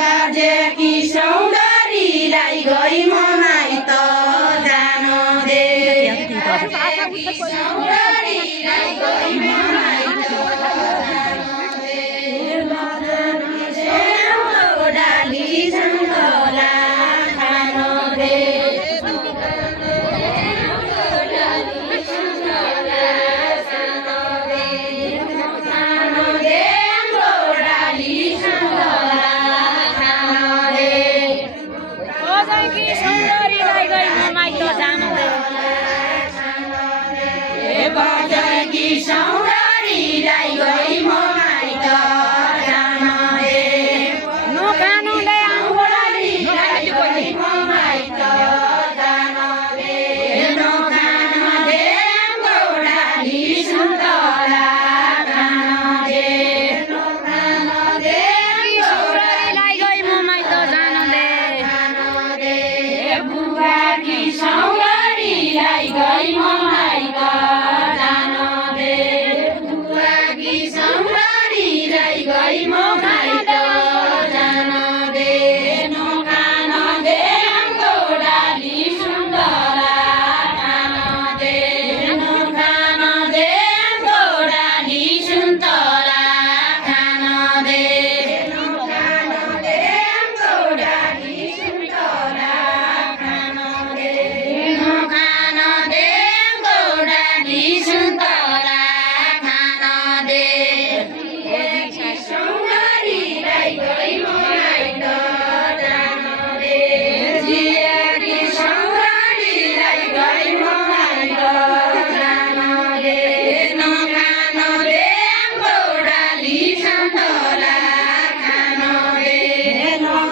बाजे कि सौन्दरीलाई गई मनाइ त जान दे सौन्दरीलाई गई मनाइ त जान दे डाली सन्तोला खान दे सौन्दरीलाई गई मनाइ त जान दे नखानुले आम्बोडालीलाई गई मनाइ त जान दे नखान दे आम्बोडाली सुन्तला खान दे नखान दे सौन्दरीलाई गई मनाइ त जान दे बुबा कि सौन्दरीलाई गई मनाइ त गई मनाइ त जान दे नखान दे आम्बोडाली सुन्तला खान दे नखान दे आम्बोडाली सुन्तला खान दे नखान दे आम्बोडाली सुन्तला खान दे नखान दे आम्बोडाली सुन्तला खान दे सौन्दरीलाई